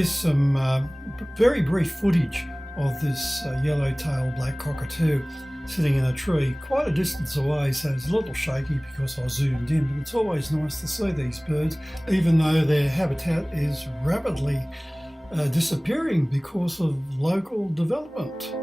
Here's some very brief footage of this yellow-tailed black cockatoo sitting in a tree quite a distance away, so it's a little shaky because I zoomed in, but it's always nice to see these birds, even though their habitat is rapidly disappearing because of local development.